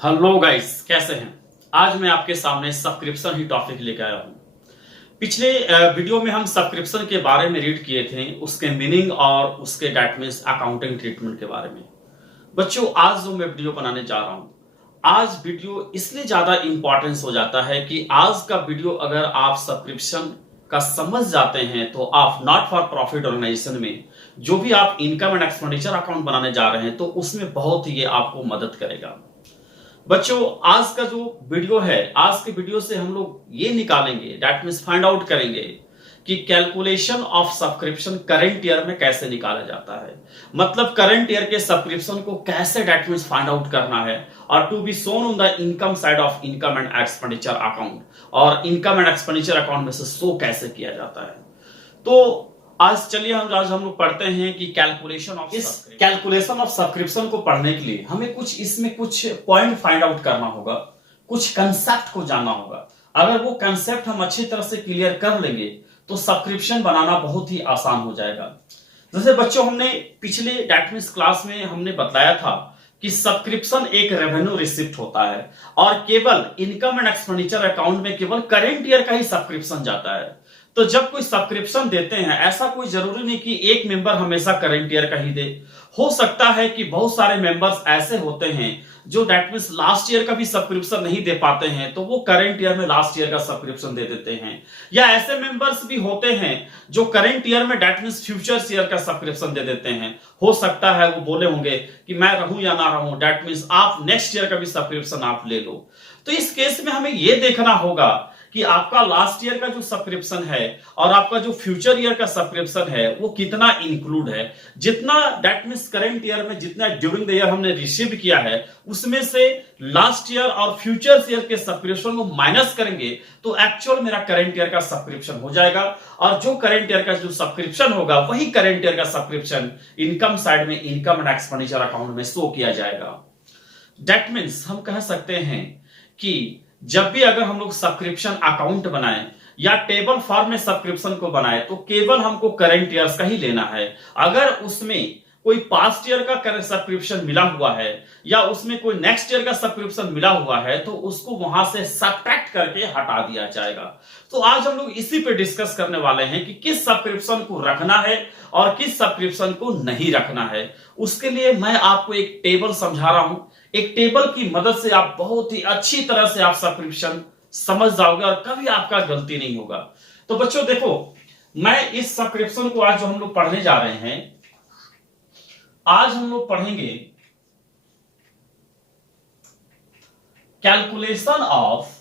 Hello guys, कैसे हैं। आज मैं आपके सामने सब्सक्रिप्शन ही टॉपिक लेकर आया हूं। पिछले वीडियो में हम सब्सक्रिप्शन के बारे में रीड किए थे, उसके मीनिंग और उसके दैट मींस अकाउंटिंग ट्रीटमेंट के बारे में। बच्चों, आज जो मैं वीडियो बनाने जा रहा हूं, आज वीडियो इसलिए ज्यादा इंपॉर्टेंस हो जाता है कि आज का वीडियो अगर आप सब्सक्रिप्शन का समझ जाते हैं तो आप नॉट फॉर प्रॉफिट ऑर्गेनाइजेशन में जो भी आप इनकम एंड एक्सपेंडिचर अकाउंट बनाने जा रहे हैं तो उसमें बहुत ही ये आपको मदद करेगा। बच्चों, आज का जो वीडियो है, आज के वीडियो से हम लोग ये निकालेंगे, दैट मीन्स फाइंड आउट करेंगे कि calculation of subscription current year में कैसे निकाला जाता है। मतलब करंट ईयर के सब्सक्रिप्शन को कैसे दैट मीन्स फाइंड आउट करना है और to be shown on the income side of income and expenditure account, और इनकम एंड एक्सपेंडिचर अकाउंट में से शो कैसे किया जाता है। तो आज चलिए आज हम लोग पढ़ते हैं कि कैलकुलेशन ऑफ सब्सक्रिप्शन को पढ़ने के लिए हमें कुछ पॉइंट फाइंड आउट करना होगा, कुछ कंसेप्ट को जानना होगा। अगर वो कंसेप्ट हम अच्छी तरह से क्लियर कर लेंगे तो सब्सक्रिप्शन बनाना बहुत ही आसान हो जाएगा। जैसे बच्चों, हमने पिछले दैट मींस क्लास में हमने बताया था कि सब्सक्रिप्शन एक रेवेन्यू रिसिप्ट होता है और केवल इनकम एंड एक्सपेंडिचर अकाउंट में केवल करंट ईयर का ही सब्सक्रिप्शन जाता है। तो जब कोई सब्सक्रिप्शन देते हैं, ऐसा कोई जरूरी नहीं कि एक मेंबर हमेशा करंट ईयर का ही दे। हो सकता है कि बहुत सारे मेंबर्स ऐसे होते हैं जो दैट मींस लास्ट ईयर का भी सब्सक्रिप्शन नहीं दे पाते हैं, तो वो करंट ईयर में लास्ट ईयर का सब्सक्रिप्शन दे देते हैं। या ऐसे मेंबर्स भी होते हैं जो करंट ईयर में दैट मींस फ्यूचर्स ईयर का सब्सक्रिप्शन दे देते हैं। हो सकता है वो बोले होंगे कि मैं रहूं या ना रहूं, दैट मींस आप नेक्स्ट ईयर का भी सब्सक्रिप्शन आप ले लो। तो इस केस में हमें यह देखना होगा कि आपका लास्ट ईयर का जो सब्सक्रिप्शन है और आपका जो फ्यूचर ईयर का सब्सक्रिप्शन है वो कितना इंक्लूड है। जितना दैट मींस करंट ईयर में जितना ड्यूरिंग द ईयर हमने रिसीव किया है उसमें से लास्ट ईयर और फ्यूचर ईयर के सब्सक्रिप्शन को माइनस करेंगे तो एक्चुअल मेरा करंट ईयर का सब्सक्रिप्शन हो जाएगा। और जो करंट ईयर का जो सब्सक्रिप्शन होगा वही करंट ईयर का सब्सक्रिप्शन इनकम साइड में इनकम एंड एक्सपेंडिचर अकाउंट में शो किया जाएगा। दैट मींस हम कह सकते हैं कि जब भी अगर हम लोग सब्सक्रिप्शन अकाउंट बनाएं या टेबल फॉर्म में सब्सक्रिप्शन को बनाएं तो केवल हमको करंट ईयर्स का ही लेना है। अगर उसमें कोई पास्ट ईयर का सब्सक्रिप्शन मिला हुआ है या उसमें कोई नेक्स्ट ईयर का सब्सक्रिप्शन मिला हुआ है तो उसको वहां से सब्ट्रैक्ट करके हटा दिया जाएगा। तो आज हम लोग इसी पे डिस्कस करने वाले हैं कि किस सब्सक्रिप्शन को रखना है और किस सब्सक्रिप्शन को नहीं रखना है। उसके लिए मैं आपको एक टेबल समझा रहा हूं। एक टेबल की मदद से आप बहुत ही अच्छी तरह से आप सब्सक्रिप्शन समझ जाओगे और कभी आपका गलती नहीं होगा। तो बच्चों देखो, मैं इस सब्सक्रिप्शन को आज जो हम लोग पढ़ने जा रहे हैं, आज हम लोग पढ़ेंगे calculation of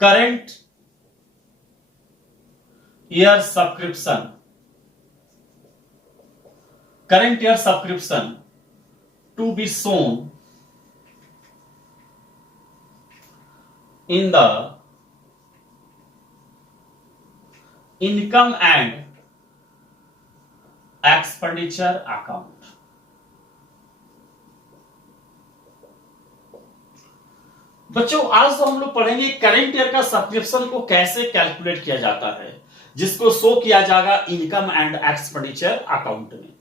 current year subscription, current year subscription to be shown in the income and expenditure account। बच्चों, आज तो हम लोग पढ़ेंगे करंट ईयर का सब्सक्रिप्शन को कैसे कैलकुलेट किया जाता है, जिसको शो किया जाएगा इनकम एंड एक्सपेंडिचर अकाउंट में।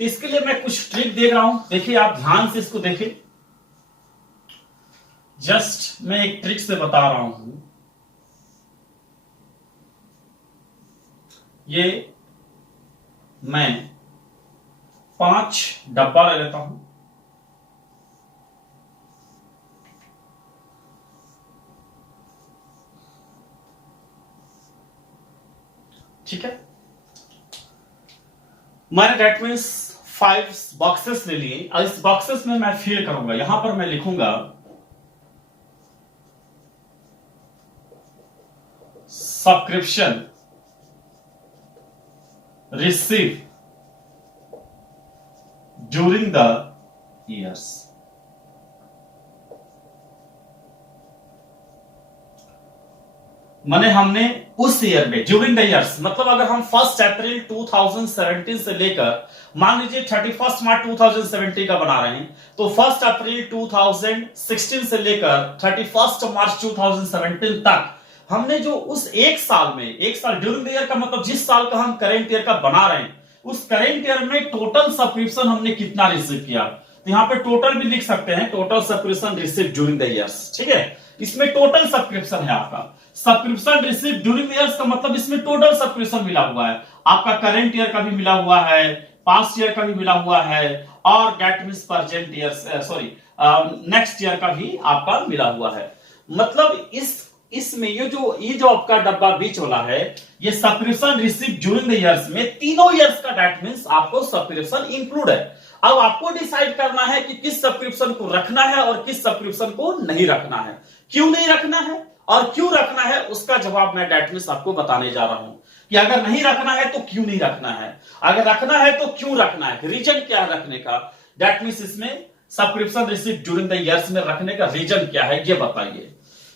तो इसके लिए मैं कुछ ट्रिक दे रहा हूं, देखिए आप ध्यान से इसको देखिए। जस्ट मैं एक ट्रिक से बता रहा हूं। ये मैं 5 डब्बा ले लेता हूं। ठीक है, मैंने दैट मीन्स 5 बॉक्सेस ले लिए और इस बॉक्सेस में मैं फिल करूंगा। यहां पर मैं लिखूंगा subscription receive during the years. माने हमने उस ईयर में ड्यूरिंग द ईयर्स, मतलब अगर हम 1 अप्रैल 2017 से लेकर मान लीजिए 31 मार्च 2017 का बना रहे हैं तो 1 अप्रैल 2016 से लेकर 31 मार्च 2017 तक हमने जो उस एक साल में, एक साल ड्यूरिंग द ईयर का मतलब जिस साल का हम करेंट ईयर का बना रहे हैं उस करेंट ईयर में टोटल सब्सक्रिप्शन हमने कितना रिसीव किया। तो यहाँ पे टोटल भी लिख सकते हैं, total subscription receive during the years, ठीक है। इसमें टोटल सब्सक्रिप्शन है आपका, subscription receive during the years का मतलब इसमें टोटल सब्सक्रिप्शन मिला हुआ है आपका, करंट ईयर का भी मिला हुआ है, पास्ट ईयर का भी मिला हुआ है, और that means present year sorry next year का भी आपका मिला हुआ है। मतलब इसमें ये जो आपका डब्बा बीच वाला है, ये subscription receive during the years में तीनों ईयर्स का दैट मींस आपको सब्सक्रिप्शन इंक्लूड है। अब आपको डिसाइड करना है कि किस सब्सक्रिप्शन को रखना है और किस सब्सक्रिप्शन को नहीं रखना है, क्यों नहीं रखना है और क्यों रखना है, उसका जवाब मैं दैट मींस आपको बताने जा रहा हूं कि अगर नहीं रखना है तो क्यों नहीं रखना है, अगर रखना है तो क्यों रखना है, रीजन क्या है रखने का, दैट मींस इसमें subscription receive during the years में रखने का रीजन क्या है ये बताइए।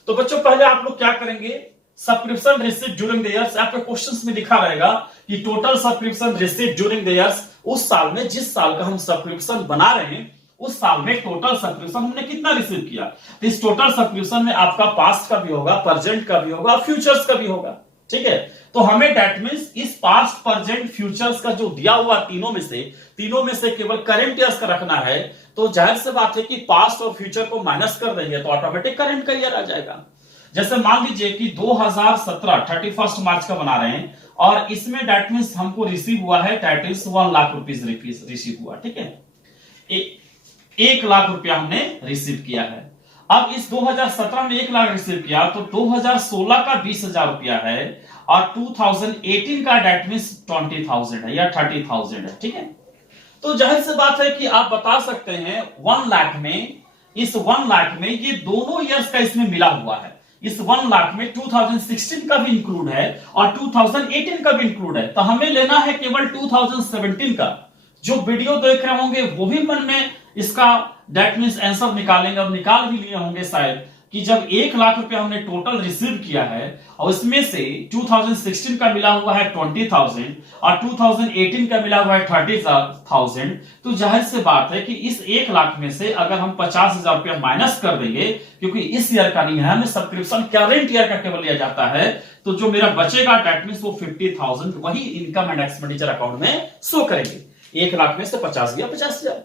तो बच्चों पहले आप लोग क्या करेंगे, subscription receive during the years आपके क्वेश्चंस में लिखा रहेगा कि total subscription receive during the years, उस साल में जिस साल का हम सब्सक्रिप्शन बना रहे हैं उस साल में टोटल सब्सक्रिप्शन हमने कितना रिसीव किया। तो इस टोटल सब्सक्रिप्शन में आपका पास्ट का भी होगा, प्रेजेंट का भी होगा, फ्यूचर्स का भी होगा, ठीक है। तो हमें दैट मींस इस पास्ट प्रेजेंट फ्यूचर्स का जो दिया हुआ तीनों में से केवल करंट ईयर्स का रखना है। तो जाहिर सी बात है कि पास्ट और फ्यूचर को माइनस कर देंगे तो ऑटोमेटिक करंट का ईयर आ जाएगा। जैसे मान लीजिए कि 2017 31 मार्च का बना रहे हैं और इसमें दैट मींस हमको रिसीव हुआ है that is 1 lakh rupees receive हुआ, ठीक है, 1 लाख रुपया हमने रिसीव किया है। अब इस 2017 में 1 लाख रिसीव किया तो 2016 का 20,000 रुपया है और 2018 का दैट मींस 20,000 है या 30,000 है, ठीक है। तो जाहिर सी बात है कि आप बता सकते हैं 1 लाख में, इस 1 लाख में ये दोनों ईयर्स का इसमें मिला हुआ है। इस 1 लाख में 2016 का भी इंक्लूड है और 2018 का भी इंक्लूड है। तो हमें लेना है केवल 2017 का। जो वीडियो देख रहे होंगे वो भी मन में इसका दैट मींस आंसर निकालेंगे और निकाल भी लिए होंगे शायद कि जब 1 लाख रुपया हमने टोटल रिसीव किया है और इसमें से 2016 का मिला हुआ है 20,000 और 2018 का मिला हुआ है 30,000, तो जाहिर सी बात है कि इस 1 लाख में से अगर हम 50,000 रुपया माइनस कर देंगे, क्योंकि इस ईयर का नहीं है, हमें सब्सक्रिप्शन करंट ईयर का केवल लिया जाता है, तो जो मेरा बचेगा दैट मींस वो 50,000 वही इनकम एंड एक्सपेंडिचर अकाउंट में शो करेंगे। 1 लाख में से 50 गया 50,000।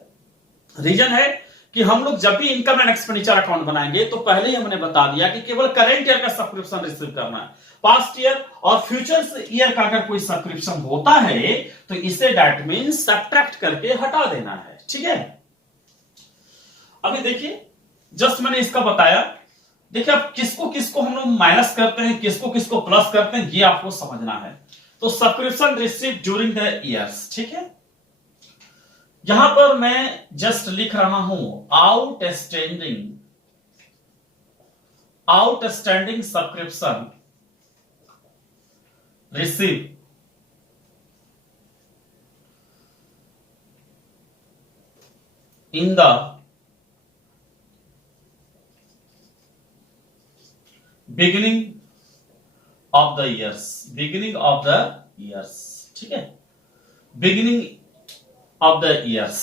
रीजन है कि हम लोग जब भी इनकम एंड एक्सपेंडिचर अकाउंट बनाएंगे तो पहले ही हमने बता दिया कि केवल करंट ईयर का सब्सक्रिप्शन रिसीव करना है, पास्ट ईयर और फ्यूचर्स ईयर का अगर कोई सब्सक्रिप्शन होता है तो इसे दैट मींस सब्ट्रैक्ट करके हटा देना है, ठीक है। अभी देखिए जस्ट मैंने इसका बताया, देखिए अब किसको किसको हम लोग माइनस करते हैं, किसको किसको प्लस करते हैं, ये आपको समझना है। तो subscription receive during the years, ठीक है। यहां पर मैं जस्ट लिख रहा हूं outstanding subscription receive in the beginning of the years, ठीक है, बिगिनिंग ऑफ द ईयर्स।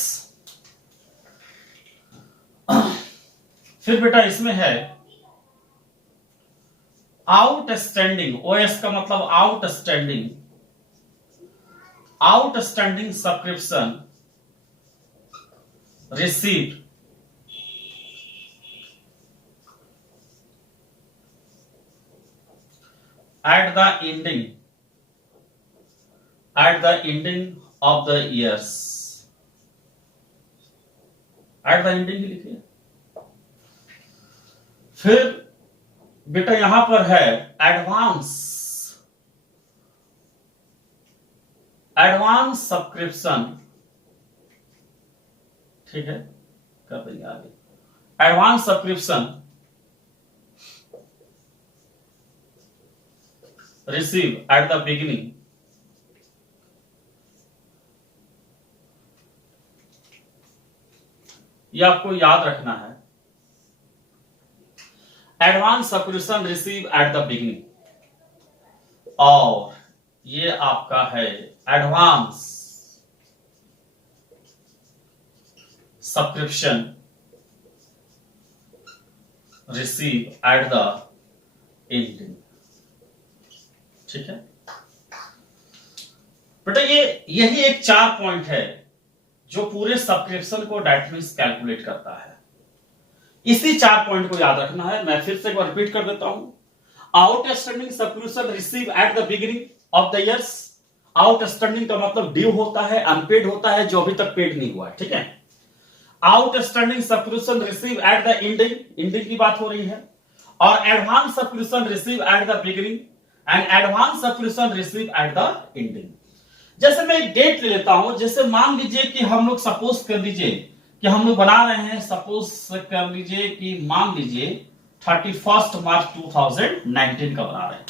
फिर बेटा इसमें है आउटस्टैंडिंग, ओएस का मतलब outstanding subscription received at the ending of the years, at the ending ही लिखिए। फिर बेटा यहां पर है एडवांस सब्सक्रिप्शन, ठीक है, कर देंगे आगे, advance subscription receive at the beginning ये आपको याद रखना है, advance subscription receive at the beginning, और ये आपका है advance subscription receive at the ending, ठीक है बेटा। ये यही एक 4 पॉइंट है जो पूरे सब्सक्रिप्शन को डेट मीन्स कैलकुलेट करता है। इसी 4 पॉइंट को याद रखना है। मैं फिर से एक बार रिपीट कर देता हूं। Outstanding subscription receive at the beginning of the years. Outstanding का मतलब ड्यू होता है, अनपेड होता है, जो अभी तक पेड नहीं हुआ है, ठीक है। Outstanding subscription receive at the ending, ending की बात हो रही है। और advance subscription receive at the beginning and advance subscription receive at the ending. जैसे मैं एक डेट ले लेता हूं, जैसे मान लीजिए कि हम लोग सपोज कर लीजिए कि हम लोग बना रहे हैं, सपोज कर लीजिए कि मान लीजिए 31 मार्च 2019 का बना रहे हैं।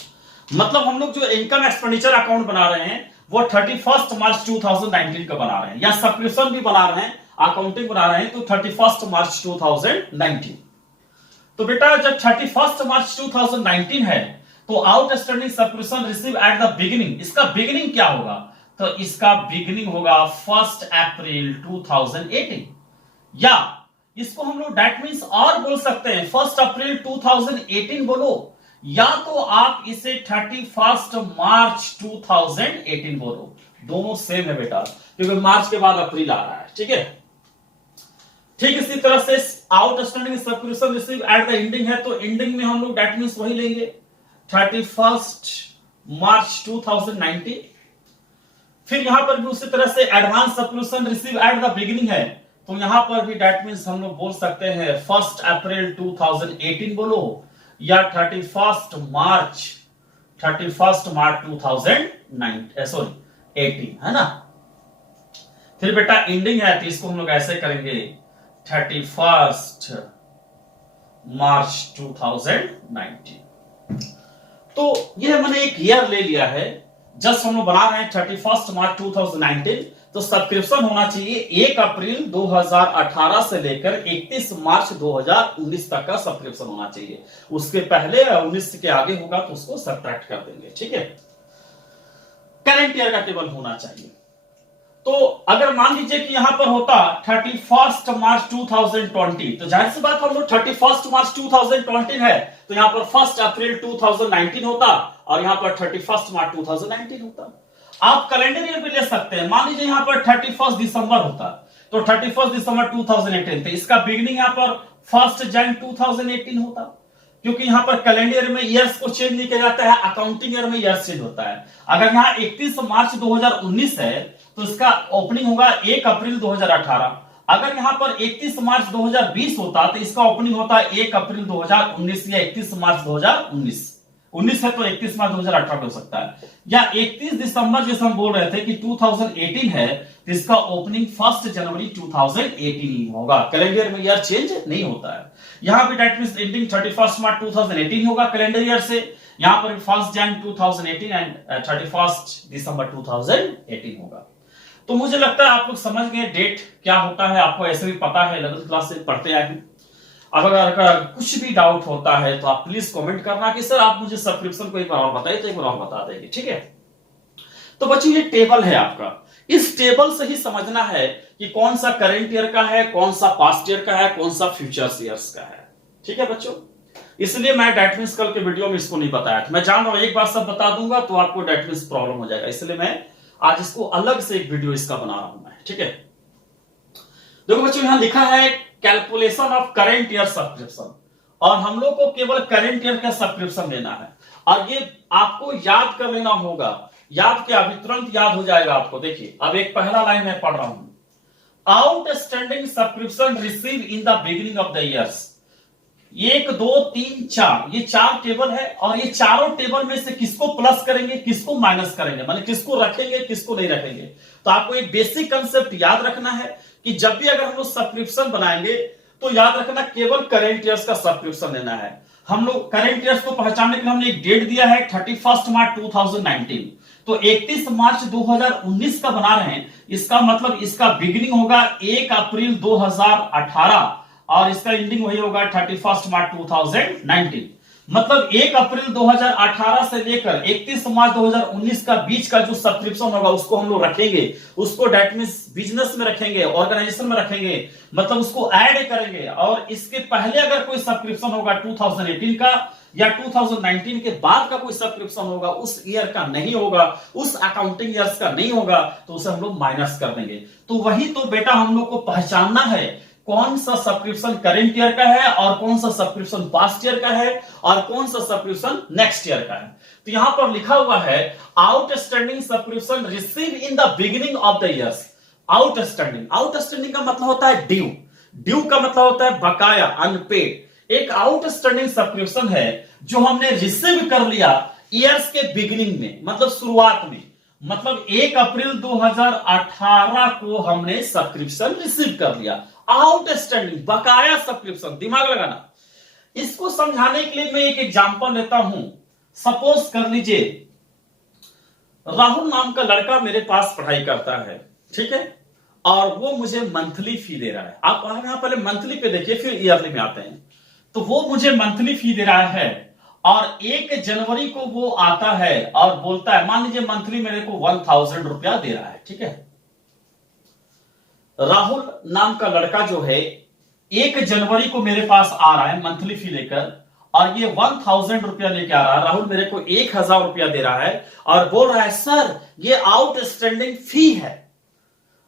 मतलब हम लोग जो इनकम एक्सपेंडिचर अकाउंट बना रहे हैं वो 31 मार्च 2019 का बना रहे हैं, या सब्सक्रिप्शन भी बना रहे हैं, अकाउंटिंग बना रहे हैं तो 31 मार्च 2019। तो बेटा जब 31 मार्च 2019 है तो outstanding subscription receive at the beginning, इसका बिगिनिंग क्या होगा? तो इसका बिगिनिंग होगा 1 अप्रैल 2018, या इसको हम लोग डेट मीन्स और बोल सकते हैं 1 अप्रैल 2018 बोलो, या तो आप इसे 31 मार्च 2018 बोलो। दोनों सेम है बेटा, क्योंकि मार्च के बाद अप्रैल आ रहा है, ठीक है। ठीक इसी तरह से outstanding subscription receive at the ending है तो एंडिंग में हम लोग डेट मीन्स वही लेंगे 31 मार्च 2019। फिर यहां पर भी उसी तरह से advance subscription receive at the beginning है तो यहां पर भी डेट मीन्स हम लोग बोल सकते हैं 1 अप्रैल 2018 बोलो, या 31 मार्च 2009 सॉरी 18, है ना। फिर बेटा एंडिंग है तो इसको हम लोग ऐसे करेंगे 31 मार्च 2019। तो ये मैंने एक ईयर ले लिया है, जस्ट हम लोग बना रहे हैं 31 मार्च 2019, तो सब्सक्रिप्शन होना चाहिए 1 अप्रैल 2018 से लेकर 31 मार्च 2019 तक का सब्सक्रिप्शन होना चाहिए। उसके पहले 19 के आगे होगा तो उसको सब्ट्रैक्ट कर देंगे, ठीक है। करंट ईयर का टेबल होना चाहिए। तो अगर मान लीजिए कि यहां पर होता 31 मार्च 2020, तो जाहिर सी बात हम लोग 31 मार्च 2020 है तो यहां पर 1 अप्रैल 2019 होता और यहां पर 31 मार्च 2019 होता। आप कैलेंडर ईयर भी ले सकते हैं। मान लीजिए यहां पर 31 दिसंबर होता तो 31 दिसंबर 2018, तो इसका बिगिनिंग यहां पर 1 जनवरी 2018 होता, क्योंकि यहां पर कैलेंडर में ईयर्स को चेंज नहीं किया जाता है, अकाउंटिंग ईयर में ईयर्स चेंज होता है। अगर यहां 31 मार्च 2019 है तो इसका ओपनिंग होगा 1 अप्रैल 2018। अगर यहां पर 31 मार्च 2020 होता तो इसका ओपनिंग होता है 1 अप्रैल 2019 या 31 मार्च 2019। 19 है तो 31 मार्च 2018 हो सकता है, या 31 दिसंबर जैसे हम बोल रहे थे कि 2018 है तो इसका ओपनिंग 1 जनवरी 2018 होगा। कैलेंडर में ईयर चेंज नहीं होता है। यहां भी डेट मींस एंडिंग 31 मार्च 2018 होगा कैलेंडर ईयर से, यहां पर 1 जनवरी 2018 एंड 31 दिसंबर 2018 होगा। तो मुझे लगता है आप लोग समझ गए डेट क्या होता है, आपको ऐसे भी पता है, 11th क्लास से पढ़ते आए हैं। अब अगर कुछ भी डाउट होता है तो आप प्लीज कमेंट करना कि सर आप मुझे सब्सक्रिप्शन को एक बार और बताइए, तो एक बार और बता देंगे, ठीक है। तो बच्चों ये टेबल है आपका, इस टेबल से ही समझना है कि कौन सा करंट ईयर का है, कौन सा पास्ट ईयर का है, कौन सा फ्यूचर्स ईयर्स का है, ठीक है बच्चों। इसलिए मैं डेट मींस कल के वीडियो में इसको नहीं बताया था। मैं जान रहा हूं एक बार सब बता दूंगा तो आपको डेट मींस प्रॉब्लम हो जाएगा, इसलिए मैं आज इसको अलग से एक वीडियो इसका बना रहा हूं मैं, ठीक है। देखो बच्चों यहां लिखा है calculation of current year subscription, और हम लोग को केवल करंट ईयर का सब्सक्रिप्शन लेना है, और ये आपको याद कर लेना होगा। याद क्या, अभी तुरंत याद हो जाएगा आपको। देखिए अब एक पहला लाइन मैं पढ़ रहा हूं, outstanding subscription receive in the beginning of the years. 1 2 3 4 ये 4 टेबल है, और ये चारों टेबल में से किसको प्लस करेंगे, किसको माइनस करेंगे, माने किसको रखेंगे, किसको नहीं रखेंगे। तो आपको एक बेसिक कंसेप्ट याद रखना है कि जब भी अगर हम लोग सब्सक्रिप्शन बनाएंगे तो याद रखना केवल करंट ईयर्स का सब्सक्रिप्शन लेना है। हम लोग करंट ईयर्स को पहचानने के लिए हमने एक डेट दिया है 31 मार्च 2019, तो 31 मार्च 2019 का बना रहे हैं, इसका मतलब इसका बिगिनिंग होगा 1 अप्रैल 2018 और इसका एंडिंग वही होगा 31 मार्च 2019। मतलब 1 अप्रैल 2018 से लेकर 31 मार्च 2019 का बीच का जो सब्सक्रिप्शन होगा उसको हम लोग रखेंगे, उसको डेट मींस बिजनेस में रखेंगे, ऑर्गेनाइजेशन में रखेंगे, मतलब उसको ऐड करेंगे। और इसके पहले अगर कोई सब्सक्रिप्शन होगा 2018 का या 2019 के बाद का कोई सब्सक्रिप्शन होगा, उस ईयर का नहीं होगा, उस अकाउंटिंग ईयर्स का नहीं होगा, तो उसे हम लोग माइनस कर देंगे। तो वही तो बेटा हम लोग को पहचानना है, कौन सा सब्सक्रिप्शन करेंट ईयर का है और कौन सा सब्सक्रिप्शन पास्ट ईयर का है और कौन सा सब्सक्रिप्शन नेक्स्ट ईयर का है। तो यहां पर लिखा हुआ है outstanding subscription receive in the beginning of the years. Outstanding का मतलब होता है ड्यू, ड्यू का मतलब होता है बकाया, अनपेड। एक आउटस्टैंडिंग सब्सक्रिप्शन है जो हमने रिसीव कर लिया ईयर्स के बिगिनिंग में, मतलब शुरुआत में, मतलब 1 अप्रैल 2018 को हमने सब्सक्रिप्शन रिसीव कर लिया। आउटस्टैंडिंग बकाया सब्सक्रिप्शन, दिमाग लगाना। इसको समझाने के लिए मैं एक एग्जांपल लेता हूं। सपोज कर लीजिए राहुल नाम का लड़का मेरे पास पढ़ाई करता है, ठीक है, और वो मुझे मंथली फी दे रहा है। आप यहां पहले मंथली पे देखिए फिर ईयरली में आते हैं। तो वो मुझे मंथली फी दे रहा है और 1 जनवरी को वो आता है और बोलता है, मान लीजिए मंथली मेरे को 1000 रुपया दे रहा है, ठीक है। राहुल नाम का लड़का जो है 1 जनवरी को मेरे पास आ रहा है मंथली फी लेकर और ये 1000 रुपया लेके आ रहा है। राहुल मेरे को 1000 रुपया दे रहा है और बोल रहा है सर ये आउटस्टैंडिंग फी है।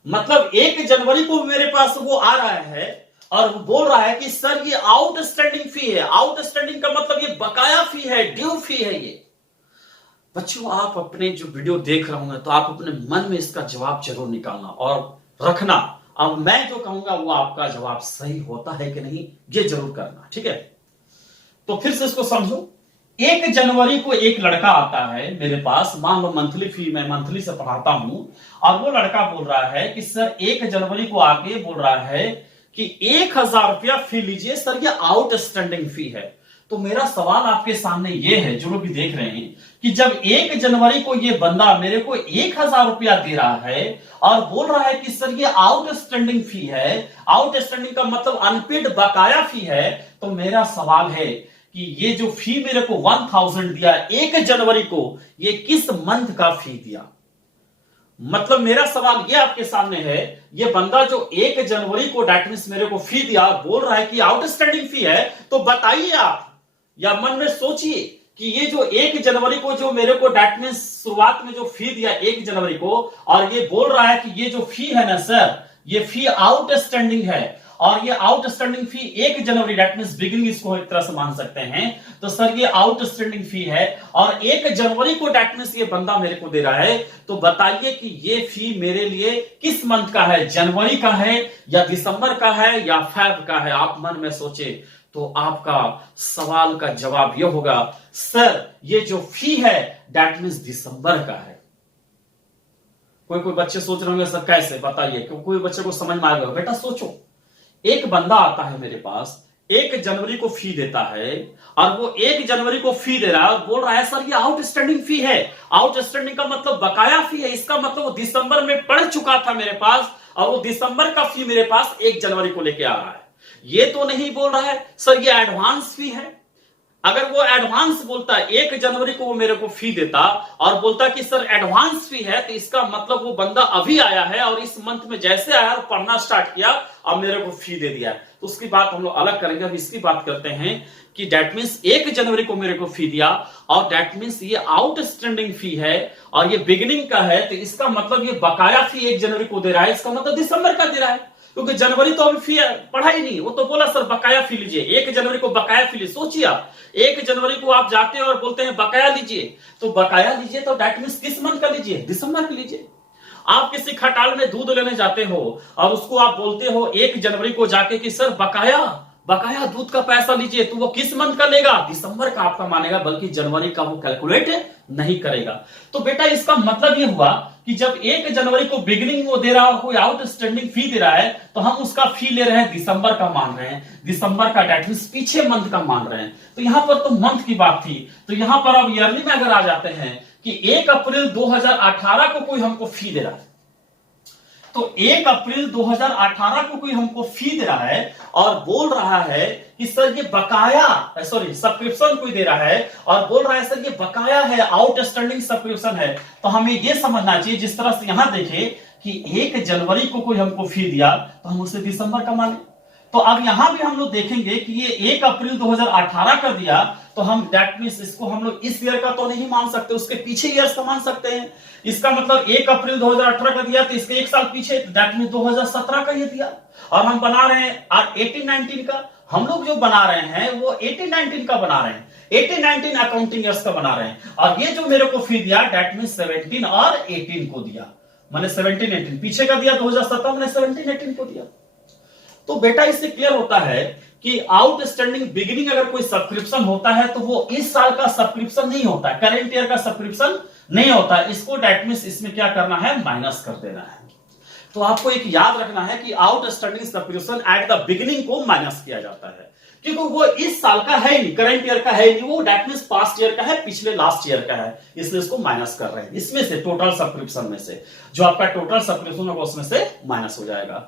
मतलब 1 जनवरी को मेरे पास वो आ रहा है और बोल रहा है कि सर ये आउटस्टैंडिंग फी है। आउटस्टैंडिंग का मतलब ये बकाया फी है, ड्यू फी है ये। बच्चों आप अपने जो वीडियो देख रहे होंगे तो आप अपने मन में इसका जवाब जरूर निकालना और रखना। अब मैं जो कहूंगा वो आपका जवाब सही होता है कि नहीं ये जरूर करना, ठीक है। तो फिर से इसको समझो। 1 जनवरी को एक लड़का आता है मेरे पास, मान लो मंथली फी, मैं मंथली से पढ़ाता हूं, और वो लड़का बोल रहा है कि सर 1 जनवरी को आके बोल रहा है कि 1000 रुपया फी लीजिए सर, ये आउटस्टैंडिंग फी है। तो मेरा सवाल आपके सामने ये है, जो लोग भी देख रहे हैं, कि जब 1 जनवरी को ये बंदा मेरे को 1000 रुपया दे रहा है और बोल रहा है कि सर ये आउटस्टैंडिंग फी है, आउटस्टैंडिंग का मतलब अनपेड बकाया फी है, तो मेरा सवाल है कि ये जो फी मेरे को 1000 दिया 1 जनवरी को, ये किस मंथ का फी दिया। मतलब मेरा सवाल ये आपके सामने है, ये बंदा जो 1 जनवरी को डेट मींस मेरे को फी दिया, बोल रहा है कि आउटस्टैंडिंग फी है, तो बताइए आप या मन में सोचिए कि ये जो 1 जनवरी को जो मेरे को डेट मींस शुरुआत में जो फी दिया 1 जनवरी को, और ये बोल रहा है कि ये जो फी है ना सर, ये फी आउटस्टैंडिंग है, और ये आउटस्टैंडिंग फी 1 जनवरी डेट मींस बिगिनिंग इसको एक तरह से मान सकते हैं। तो सर ये आउटस्टैंडिंग फी है और 1 जनवरी को डेट मींस ये बंदा मेरे को दे रहा है, तो बताइए कि ये फी मेरे लिए किस मंथ का है, जनवरी का है या दिसंबर का है या फेब का है। आप मन में सोचे तो आपका सवाल का जवाब यह होगा सर ये जो फी है डेट मींस दिसंबर का है। कोई बच्चे सोच रहे होंगे सर कैसे, बताइए, क्यों कोई बच्चे को समझ में आ गया। बेटा सोचो, एक बंदा आता है मेरे पास 1 जनवरी को फी देता है और वो 1 जनवरी को फी दे रहा है और बोल रहा है सर ये आउटस्टैंडिंग फी है। आउटस्टैंडिंग का मतलब बकाया फी है, इसका मतलब वो दिसंबर में पड़ चुका था मेरे पास और वो दिसंबर का फी मेरे पास 1 जनवरी को लेके आ रहा है। ये तो नहीं बोल रहा है सर ये एडवांस फी है। अगर वो एडवांस बोलता 1 जनवरी को वो मेरे को फी देता और बोलता कि सर एडवांस फी है, तो इसका मतलब वो बंदा अभी आया है और इस मंथ में जैसे आया और पढ़ना स्टार्ट किया और मेरे को फी दे दिया। तो उसकी बात हम लोग अलग करेंगे। अब इसकी बात करते हैं कि डेट मींस 1 जनवरी को मेरे को फी दिया और डेट मींस ये आउटस्टैंडिंग फी है और ये बिगिनिंग का है, तो इसका मतलब ये बकाया फी 1 जनवरी को दे रहा है, इसका मतलब दिसंबर का दे रहा है, क्योंकि जनवरी तो अभी फी पढ़ा ही नहीं। वो तो बोला सर बकाया फी लीजिए, 1 जनवरी को बकाया फी लीजिए। सोचिए आप 1 जनवरी को आप जाते हैं और बोलते हैं बकाया लीजिए, तो बकाया लीजिए तो डेट मींस किस मंथ का लीजिए, दिसंबर का लीजिए। आप किसी खटाल में दूध लेने जाते हो और उसको आप बोलते हो 1 जनवरी को जाके कि सर बकाया दूध का पैसा लीजिए, तो वो किस मंथ का लेगा, दिसंबर का आपका मानेगा, बल्कि जनवरी का वो कैलकुलेट नहीं करेगा। तो बेटा इसका मतलब ये हुआ कि जब 1 जनवरी को बिगिनिंग वो दे रहा है और कोई आउटस्टैंडिंग फी दे रहा है, तो हम उसका फी ले रहे हैं दिसंबर का मान रहे हैं, दिसंबर का डेट मींस पीछे मंथ का मान रहे हैं। तो यहां पर तो मंथ की बात थी, तो यहां पर अब ईयरली में अगर आ जाते हैं कि 1 अप्रैल 2018 को कोई हमको फी दे रहा है, तो 1 अप्रैल 2018 को कोई हमको फी दे रहा है और बोल रहा है कि सर ये बकाया सब्सक्रिप्शन कोई दे रहा है और बोल रहा है सर ये बकाया है, आउटस्टैंडिंग सब्सक्रिप्शन है, तो हमें ये समझना चाहिए जिस तरह से यहां देखे कि 1 जनवरी को कोई हमको फी दिया तो हम उसे दिसंबर का माने, तो अब यहां भी हम लोग देखेंगे कि ये 1 अप्रैल 2018 कर दिया, तो हम दैट मींस इसको हम लोग इस ईयर का तो नहीं मान सकते, उसके पीछे ईयर्स का मान सकते हैं। इसका मतलब 1 अप्रैल 2018 का दिया तो इसके एक साल पीछे दैट मींस 2017 का ये दिया। और हम बना रहे हैं 18-19 का, हम लोग जो बना रहे हैं वो 18-19 का बना रहे हैं, 18-19 अकाउंटिंग ईयर्स का बना रहे हैं। और ये जो मेरे को फी दिया दैट मींस 17 और 18 को दिया, मैंने 17-18 पीछे का दिया 2017, मैंने 17-18 को दिया। तो बेटा इससे क्लियर होता है कि आउटस्टैंडिंग बिगिनिंग अगर कोई सब्सक्रिप्शन होता है तो वो इस साल का सब्सक्रिप्शन नहीं होता है, करेंट ईयर का सब्सक्रिप्शन नहीं होता है, इसको दैट मींस इसमें क्या करना है, माइनस कर देना है। तो आपको एक याद रखना है कि outstanding subscription at the beginning को माइनस किया जाता है, क्योंकि वो इस साल का है नहीं, करंट ईयर का है नहीं, वो दैट मींस पास्ट ईयर का है, पिछले लास्ट ईयर का है, इसलिए इसको माइनस कर रहे हैं। इसमें से टोटल सब्सक्रिप्शन में से जो आपका टोटल सब्सक्रिप्शन होगा उसमें से माइनस हो जाएगा।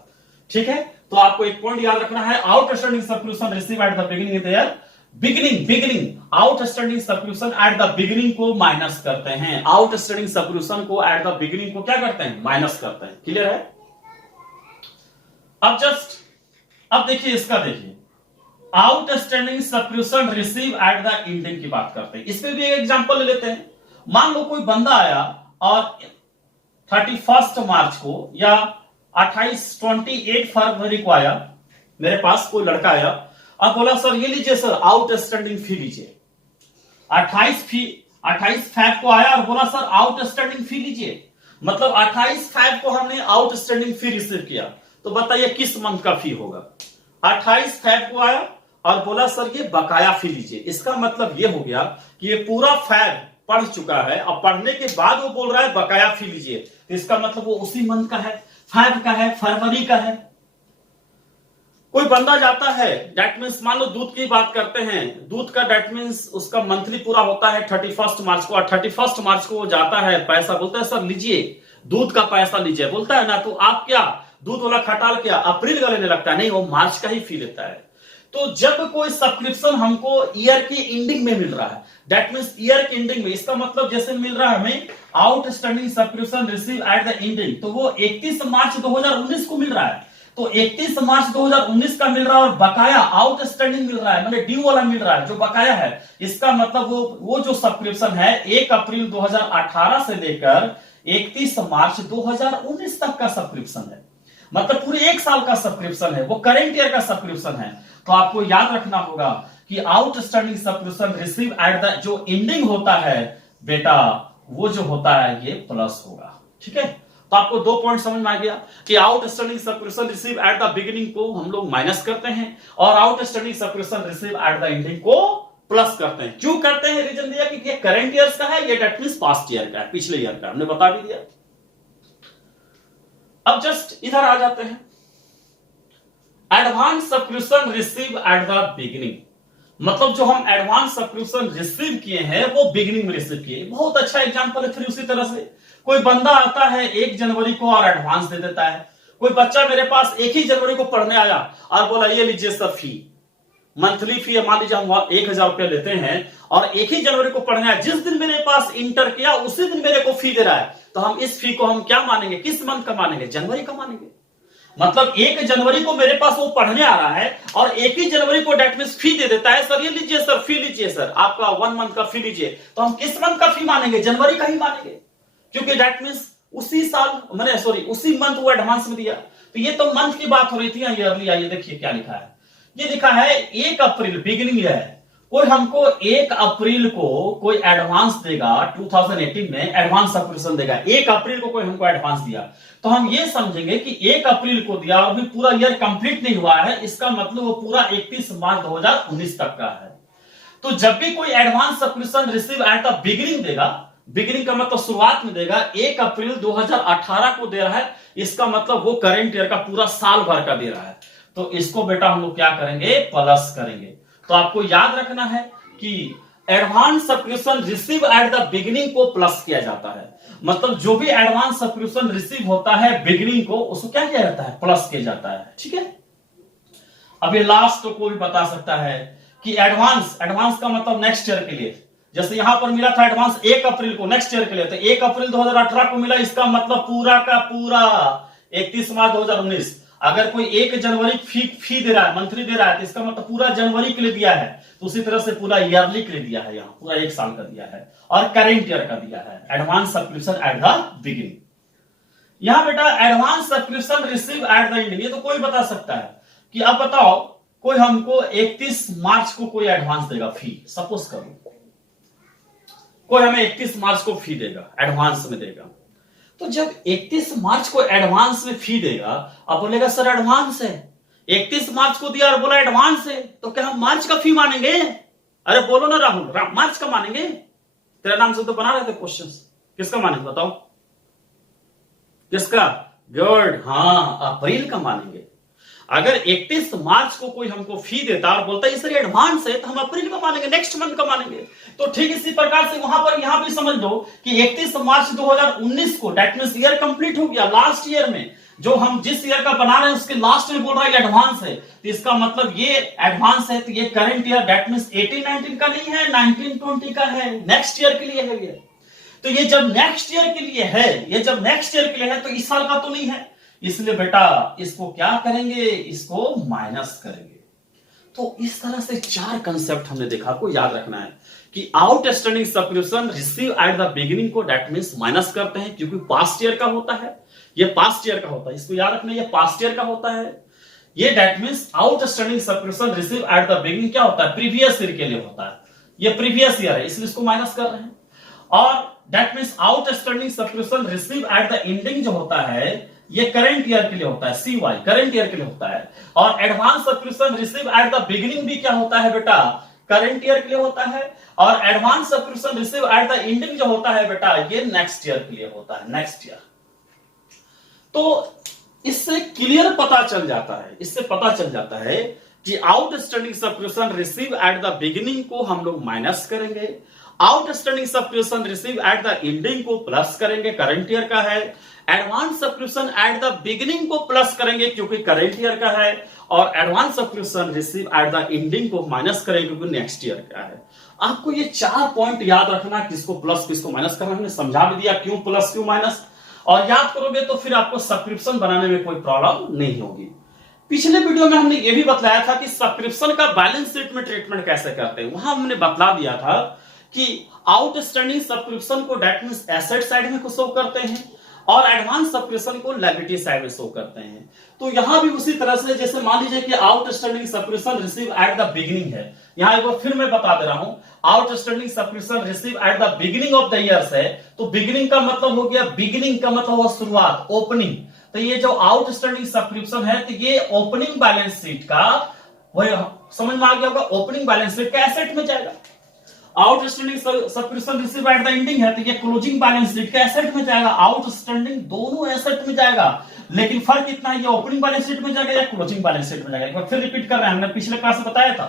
ठीक है, तो आपको एक पॉइंट याद रखना है, outstanding subscription receive at the beginning of the year, beginning outstanding subscription at the beginning को माइनस करते हैं, आउटस्टैंडिंग सब्सक्रिप्शन को एट द बिगिनिंग को क्या करते हैं, माइनस करते हैं। क्लियर है? अब देखिए इसका, देखिए outstanding subscription receive at the ending की बात करते हैं। इसमें भी एक एग्जांपल ले लेते हैं। मान लो कोई बंदा आया और 31 मार्च को या 28 फरवरी को आया, मेरे पास कोई लड़का आया और बोला सर ये लीजिए सर आउटस्टैंडिंग फी लीजिए। 28 फैब को आया और बोला सर आउटस्टैंडिंग फी लीजिए, मतलब 28 फैब को हमने आउटस्टैंडिंग फी रिसीव किया, तो बताइए किस मंथ का फी होगा। 28 फैब को आया और बोला सर ये बकाया फी लीजिए, इसका मतलब ये हो गया कि ये पूरा फैब पढ़ चुका है, अब पढ़ने के बाद वो बोल रहा है बकाया फी लीजिए, तो इसका मतलब वो उसी मंथ का है, फैब का है, फरवरी का है। कोई बंदा जाता है, दैट मींस मान लो दूध की बात करते हैं, दूध का दैट मींस उसका मंथली पूरा होता है 31 मार्च को, और 31 मार्च को वो जाता है, पैसा बोलता है सर लीजिए दूध का पैसा लीजिए, बोलता है ना, तो आप क्या दूध वाला खटाल क्या अप्रैल का लेने लगता है, नहीं वो मार्च का ही फी लेता है। तो जब कोई सब्सक्रिप्शन हमको ईयर की एंडिंग में मिल रहा है, दैट मींस ईयर की एंडिंग में, इसका मतलब जैसे मिल रहा है हमें outstanding subscription receive at the ending, तो वो 31 मार्च 2019 को मिल रहा है, तो 31 मार्च 2019 का मिल रहा है, और बकाया आउटस्टैंडिंग मिल रहा है, मतलब ड्यू वाला मिल रहा है जो बकाया है, इसका मतलब वो जो सब्सक्रिप्शन है 1 अप्रैल 2018 से लेकर 31 मार्च 2019 तक का सब्सक्रिप्शन है, मतलब पूरे एक साल का सब्सक्रिप्शन है, वो करेंट ईयर का सब्सक्रिप्शन है। तो आपको याद रखना होगा कि outstanding subscription receive at the जो एंडिंग होता है बेटा, वो जो होता है ये प्लस होगा। ठीक है, तो आपको 2 पॉइंट समझ में आ गया कि outstanding subscription receive at the beginning को हम लोग माइनस करते हैं और outstanding subscription receive at the ending को प्लस करते हैं। क्यों करते हैं, रीजन दिया कि ये करंट ईयर्स का है, ये दैट मींस पास्ट ईयर का है, पिछले ईयर का, हमने बता भी दिया। अब जस्ट इधर आ जाते हैं, advance subscription receive at the beginning, मतलब जो हम एडवांस सब्सक्रिप्शन रिसीव किए हैं वो बिगिनिंग में रिसीव किए। बहुत अच्छा एग्जांपल है। फिर उसी तरह से कोई बंदा आता है 1 जनवरी को और एडवांस दे देता है। कोई बच्चा मेरे पास 1 ही जनवरी को पढ़ने आया और बोला ये लीजिए सर फी, मंथली फी मान लीजिए हम 1000 रुपया लेते हैं और 1 ही जनवरी को पढ़ने आया, जिस दिन मेरे पास इंटर किया उसी दिन मेरे को फी दे रहा है, तो हम इस फी को हम क्या मानेंगे, किस मंथ का मानेंगे, जनवरी का मानेंगे। मतलब 1 जनवरी को मेरे पास वो पढ़ने आ रहा है और 1 ही जनवरी को डेट मींस फी दे देता है, सर ये लीजिए सर फी लीजिए सर आपका 1 मंथ का फी लीजिए, तो हम किस मंथ का फी मानेंगे, जनवरी का ही मानेंगे, क्योंकि डेट मींस उसी साल मैंने उसी मंथ वो एडवांस में दिया। तो ये तो मंथ की बात हो रही थी, ईयरली। आइए देखिए क्या लिखा है, ये लिखा है 1 अप्रैल बिगिनिंग है, कोई हमको 1 अप्रैल को कोई एडवांस देगा, 2018 में एडवांस सब्सक्रिप्शन देगा, 1 अप्रैल को कोई हमको एडवांस दिया, तो हम ये समझेंगे कि 1 अप्रैल को दिया और भी पूरा ईयर कंप्लीट नहीं हुआ है, इसका मतलब वो पूरा 31 मार्च 2019 तक का है। तो जब भी कोई advance subscription receive at the beginning देगा, बिगिनिंग का मतलब शुरुआत में देगा, 1 अप्रैल 2018 को दे रहा है, इसका मतलब वो करेंट ईयर का पूरा साल भर का दे रहा है, तो इसको बेटा हम लोग क्या करेंगे, प्लस करेंगे। तो आपको याद रखना है कि advance subscription receive at the beginning को प्लस किया जाता है, मतलब जो भी एडवांस सब्सक्रिप्शन रिसीव होता है बिगिनिंग को, उसको क्या किया जाता है, प्लस किया जाता है। ठीक है, अब ये लास्ट को भी बता सकता है कि एडवांस का मतलब नेक्स्ट ईयर के लिए, जैसे यहां पर मिला था एडवांस 1 अप्रैल को नेक्स्ट ईयर के लिए, तो 1 अप्रैल 2018 को मिला, इसका मतलब पूरा का पूरा 31 मार्च 2019, अगर कोई 1 जनवरी फी दे रहा है, मंथली दे रहा है, तो इसका मतलब पूरा जनवरी के लिए दिया है, तो उसी तरह से पूरा ईयरली के लिए दिया है, यहाँ पूरा 1 साल का दिया है, और करेंट ईयर का दिया है। Advance subscription at the beginning. यहां बेटा advance subscription receive at the ending, ये तो कोई बता सकता है कि अब बताओ कोई हमको 31 मार्च को कोई एडवांस देगा फी, सपोज करो कोई हमें 31 मार्च को फी देगा, एडवांस में देगा। तो जब 31 मार्च को एडवांस में फी देगा, अब बोलेगा सर एडवांस है, 31 मार्च को दिया और बोला एडवांस है, तो क्या हम मार्च का फी मानेंगे? अरे बोलो ना राहुल, मार्च का मानेंगे? तेरा नाम से तो बना रहे थे क्वेश्चंस, किसका मानेंगे बताओ? किसका? गुड, हाँ अप्रैल का मानेंगे। अगर 31 मार्च को कोई हमको फी देता और बोलता है सर एडवांस है, तो हम अप्रैल का मानेंगे, नेक्स्ट मंथ का मानेंगे। तो ठीक इसी प्रकार से वहां पर यहां भी समझ लो कि 31 मार्च 2019 को, दैट मींस ईयर कंप्लीट हो गया, लास्ट ईयर में जो हम जिस ईयर का बना रहे हैं उसके लास्ट में बोल रहा है एडवांस है, तो इसका मतलब ये एडवांस है, तो ये करंट ईयर दैट मींस 18-19 का नहीं है, 19-20 का है, नेक्स्ट ईयर के लिए है ये। तो ये जब नेक्स्ट ईयर के लिए है, ये जब नेक्स्ट ईयर के लिए है, तो इस साल का तो नहीं है, इसलिए बेटा इसको क्या करेंगे, इसको माइनस करेंगे। तो इस तरह से 4 कंसेप्ट हमने देखा, को याद रखना है कि outstanding subscription receive at the beginning को दैट मींस माइनस करते हैं, क्योंकि पास्ट ईयर का होता है, ये पास्ट ईयर का होता है, इसको याद रखना, ये पास्ट ईयर का होता है। ये that means outstanding subscription receive at the beginning क्या होता है, प्रीवियस ईयर के लिए होता है, ये प्रीवियस ईयर है, इसलिए इसको माइनस कर रहे हैं। और that means outstanding subscription receive at the ending जो होता है, ये करंट ईयर के लिए होता है, CY करंट ईयर के लिए होता है। और advance subscription receive at the beginning भी क्या होता है बेटा, करंट ईयर के लिए होता है। और advance subscription receive at the ending जो होता है बेटा, ये नेक्स्ट ईयर के लिए होता है, नेक्स्ट ईयर। तो इससे क्लियर पता चल जाता है, इससे पता चल जाता है कि outstanding subscription receive at the beginning को हम लोग माइनस करेंगे, outstanding subscription receive at the ending को प्लस करेंगे, करंट ईयर का है। Advance subscription at the beginning को प्लस करेंगे क्योंकि करंट ईयर का है, और advance subscription receive at the ending को माइनस करेंगे क्योंकि नेक्स्ट ईयर का है। आपको ये 4 पॉइंट याद रखना, किसको प्लस किसको माइनस करना, हमने समझा भी दिया क्यों प्लस क्यों माइनस, और याद करोगे तो फिर आपको सब्सक्रिप्शन बनाने में कोई प्रॉब्लम नहीं होगी। पिछले वीडियो में हमने ये भी बताया था कि सब्सक्रिप्शन का बैलेंस शीट में ट्रीटमेंट कैसे करते हैं, वहां हमने बतला दिया था कि आउटस्टैंडिंग सब्सक्रिप्शन को दैट मींस एसेट साइड में शो करते हैं और एडवांस सब्सक्रिप्शन को लायबिलिटी साइड में शो करते हैं। तो यहां भी उसी तरह से, जैसे मान लीजिए कि outstanding subscription receive at the beginning है, यहां एक बार फिर मैं बता दे रहा हूं, outstanding subscription receive at the beginning of the year है, तो बिगिनिंग का मतलब हो गया, बिगिनिंग का मतलब हुआ शुरुआत, ओपनिंग। तो ये जो आउटस्टैंडिंग सब्सक्रिप्शन है, तो ये ओपनिंग बैलेंस शीट का, वही समझ में आ गया होगा, ओपनिंग बैलेंस शीट का एसेट में जाएगा। Outstanding subscription receive at the ending है, तो ये क्लोजिंग बैलेंस शीट के एसेट में जाएगा। आउटस्टैंडिंग दोनों एसेट में जाएगा, लेकिन फर्क इतना है, ये ओपनिंग बैलेंस शीट में जाएगा या क्लोजिंग बैलेंस शीट में जाएगा। एक बार फिर रिपीट कर रहे हैं, हमने पिछले क्लास में बताया था।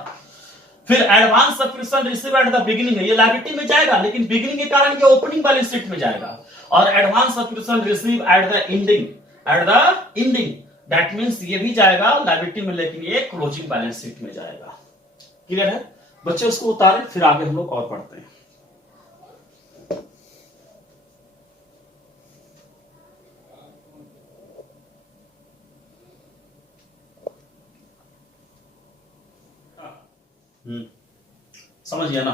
फिर advance subscription receive at the beginning है, ये लायबिलिटी में जाएगा, लेकिन बिगिनिंग के कारण ये ओपनिंग बैलेंस शीट में जाएगा। और advance subscription receive at the ending, eight the ending that means ये भी जाएगा लायबिलिटी में, लेकिन ये क्लोजिंग बैलेंस शीट में जाएगा। क्लियर है बच्चे? उसको उतारें, फिर आगे हम लोग और पढ़ते हैं। समझ गया ना?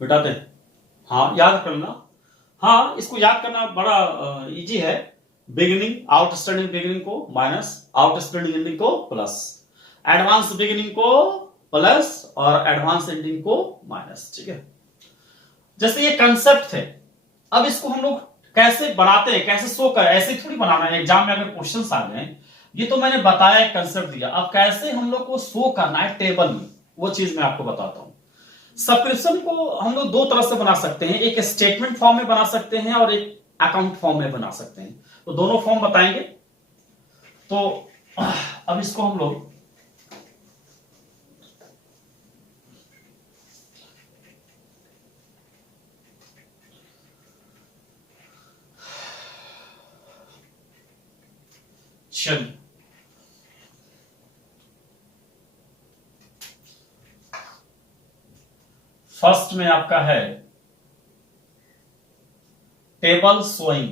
बिठाते हैं, हाँ याद करना, हाँ इसको याद करना बड़ा इजी है। बिगिनिंग, आउटस्टैंडिंग बिगिनिंग को माइनस, आउटस्टैंडिंग एंडिंग को प्लस, एडवांस बिगिनिंग को प्लस और एडवांस एंडिंग को माइनस। ठीक है, जैसे ये कंसेप्ट है, अब इसको हम लोग कैसे बनाते हैं, कैसे शो करें, ऐसे थोड़ी बनाना है। एग्जाम में अगर क्वेश्चन आ गए, ये तो मैंने बताया, कंसेप्ट दिया, अब कैसे हम लोग को शो करना है टेबल में, वो चीज मैं आपको बताता हूं। सब्सक्रिप्शन को हम लोग 2 तरह से बना सकते हैं, एक स्टेटमेंट फॉर्म में बना सकते हैं और एक अकाउंट फॉर्म में बना सकते हैं। तो दोनों फॉर्म बताएंगे। तो अब इसको हम लोग चलिए, फर्स्ट में आपका है table showing,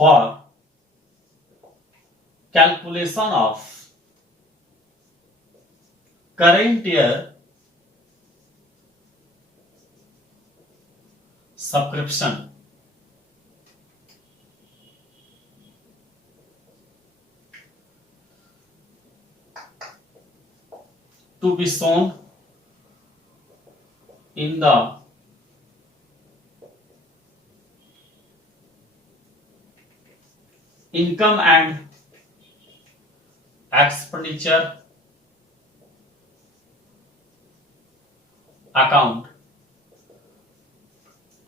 for calculation of current year subscription to be shown in the income and expenditure account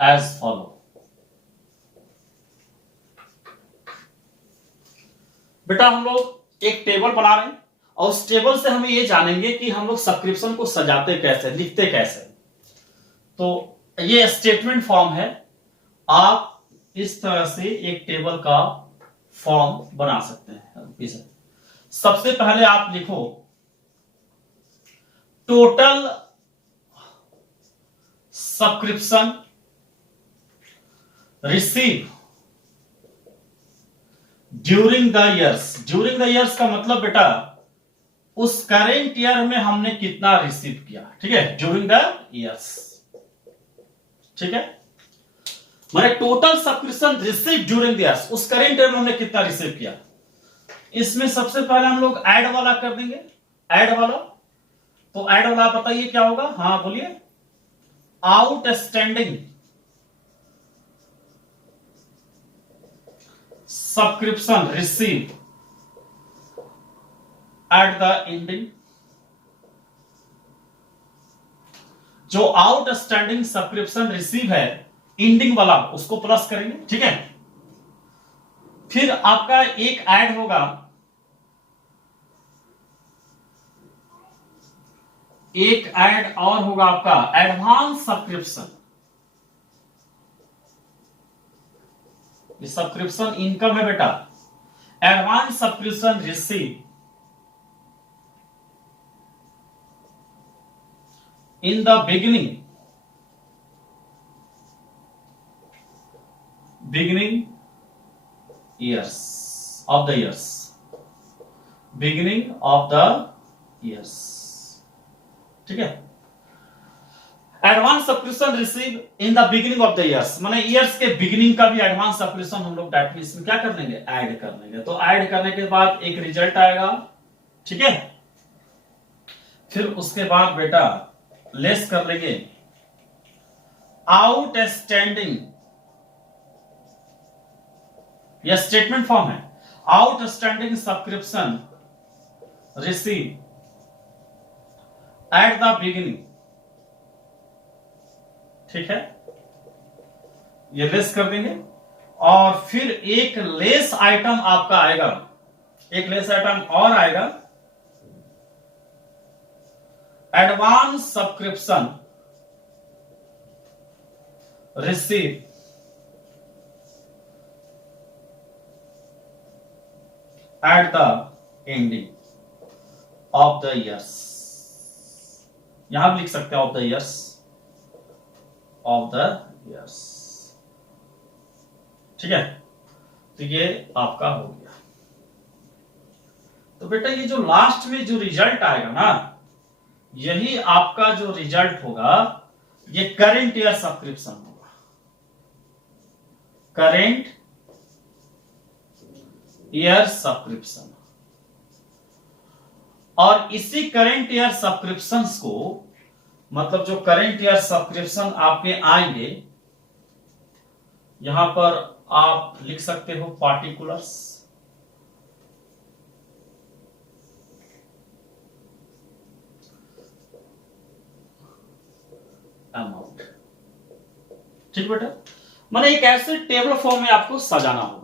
as follow. बेटा हम लोग एक टेबल बना रहे हैं और उस टेबल से हमें ये जानेंगे कि हम लोग सब्सक्रिप्शन को सजाते कैसे, लिखते कैसे। तो ये स्टेटमेंट फॉर्म है, आप इस तरह से एक टेबल का फॉर्म बना सकते हैं। सबसे पहले आप लिखो total subscription receive during the years. During the years का मतलब बेटा उस करेंट ईयर में हमने कितना रिसीव किया, ठीक है, ड्यूरिंग द ईयर्स, ठीक है। माने total subscription receive during the years, उस करेंट ईयर में हमने कितना रिसीव किया। इसमें सबसे पहले हम लोग ऐड वाला कर देंगे, ऐड वाला। तो ऐड वाला बताइए क्या होगा, हाँ बोलिए। Outstanding subscription receive at the ending. जो आउटस्टैंडिंग सब्सक्रिप्शन रिसीव है एंडिंग वाला, उसको प्लस करेंगे, ठीक है। फिर आपका एक ऐड होगा, एक ऐड और होगा आपका एडवांस सब्सक्रिप्शन। ये सब्सक्रिप्शन इनकम है बेटा। Advance subscription receive in the beginning years of the years, beginning of the years, ठीक है। Advance subscription receive in the beginning of the years, माने ईयर्स के बिगिनिंग का भी एडवांस सब्सक्रिप्शन हम लोग डायरेक्टली इसमें क्या कर लेंगे, ऐड कर लेंगे। तो ऐड करने के बाद एक रिजल्ट आएगा, ठीक है। फिर उसके बाद बेटा लेस कर लेंगे आउटस्टैंडिंग, यह स्टेटमेंट फॉर्म है, outstanding subscription receive at the beginning, ठीक है। ये लेस कर देंगे और फिर एक लेस आइटम आपका आएगा, एक लेस आइटम और आएगा, advance subscription receive at the ending of the years. यहां भी लिख सकते हैं of the years, of the years, ठीक है। तो ये आपका हो गया। तो बेटा ये जो लास्ट में जो रिजल्ट आएगा ना, यही आपका जो रिजल्ट होगा, ये करेंट ईयर सब्सक्रिप्शन होगा, करेंट ईयर सब्सक्रिप्शन। और इसी करेंट ईयर सब्सक्रिप्शंस को, मतलब जो करेंट ईयर सब्सक्रिप्शन आपके आएंगे, यहां पर आप लिख सकते हो पार्टिकुलर्स, अमाउंट, ठीक बेटा। माने एक ऐसे टेबल फॉर्म में आपको सजाना होगा।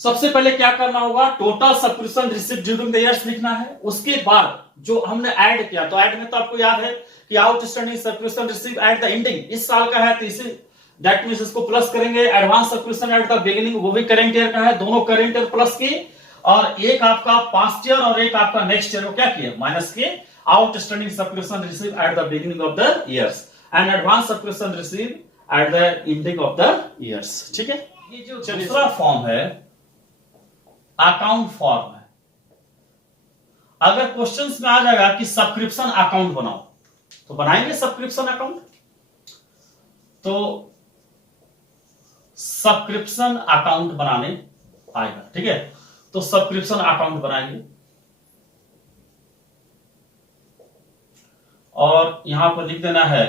सबसे पहले क्या करना होगा, total subscription receive during the years लिखना है। उसके बाद जो हमने ऐड किया, तो ऐड में तो आपको याद है कि outstanding subscription receive at the ending, इस साल का है तो इसे दैट मींस इसको प्लस करेंगे। Advance subscription at the beginning, वो भी करेंट ईयर का है, दोनों करेंट ईयर प्लस किए, और एक आपका पास्ट ईयर और एक आपका नेक्स्ट ईयर को क्या किया, माइनस किए। Outstanding subscription receive at the beginning of the years and advance subscription receive at the ending of the years, ठीक है। ये जो दूसरा फॉर्म है अकाउंट फॉर्म है। अगर क्वेश्चंस में आ जाएगा कि सब्सक्रिप्शन अकाउंट बनाओ तो बनाएंगे सब्सक्रिप्शन अकाउंट। तो सब्सक्रिप्शन अकाउंट बनाने आएगा, ठीक है। तो सब्सक्रिप्शन अकाउंट बनाएंगे और यहां पर लिख देना है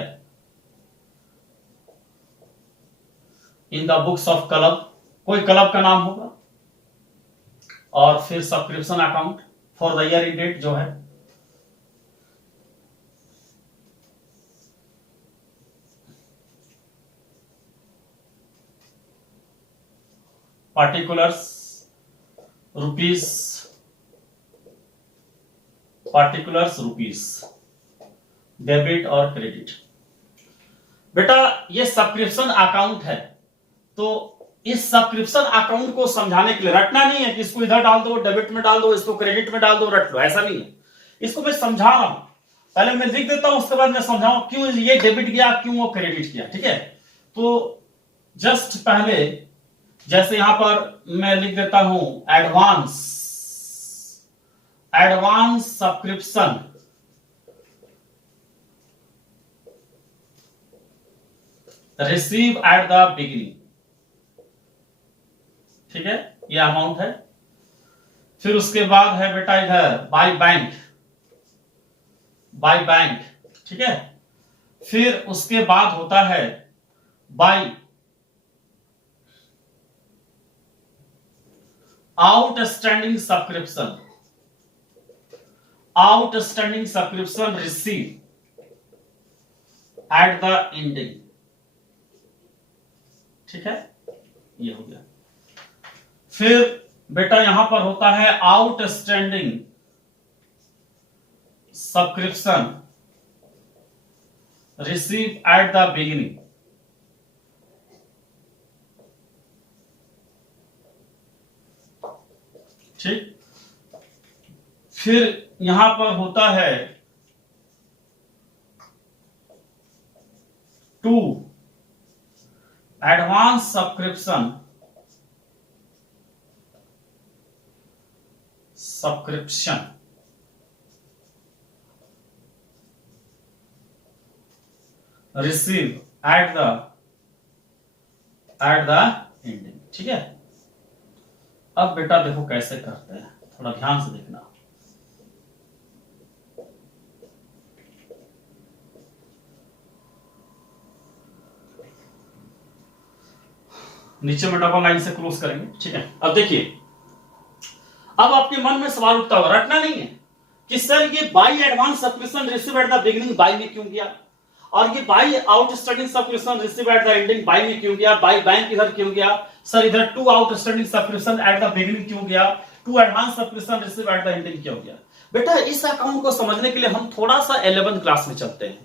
in the books of club, कोई क्लब का नाम होगा, और फिर subscription account for the year in date जो है पार्टिकुलर्स रुपीस डेबिट और क्रेडिट। बेटा ये सब्सक्रिप्शन अकाउंट है, तो इस सब्सक्रिप्शन अकाउंट को समझाने के लिए रटना नहीं है कि इसको इधर डाल दो, डेबिट में डाल दो, इसको क्रेडिट में डाल दो, रट लो, ऐसा नहीं है। इसको मैं समझा रहा हूं, पहले मैं लिख देता हूं, उसके बाद मैं समझाऊं क्यों ये डेबिट किया, क्यों वो क्रेडिट किया, ठीक है। तो जस्ट पहले जैसे यहां पर मैं लिख देता हूं advance subscription receive at the beginning, ठीक है, ये अमाउंट है। फिर उसके बाद है बेटा इधर बाय बैंक, ठीक है। फिर उसके बाद होता है by outstanding subscription receive at the ending, ठीक है, ये हो गया। फिर बेटा यहां पर होता है outstanding subscription receive at the beginning, ठीक। फिर यहां पर होता है to advance subscription receive at the ending, ठीक है। अब बेटा देखो कैसे करते हैं, थोड़ा ध्यान से देखना। नीचे में डबल लाइन से क्लोज करेंगे, ठीक है। अब देखिए, अब आपके मन में सवाल उठता होगा, रटना नहीं है कि सर ये by advance subscription receive at the beginning by में क्यों गया, और ये by outstanding subscription receive at the ending by में क्यों गया, बाई बैंक इधर क्यों गया, सर इधर to outstanding subscription at the beginning क्यों गया, to advance subscription receive at the ending क्यों गया। बेटा इस अकाउंट को समझने के लिए हम थोड़ा सा 11th क्लास में चलते हैं।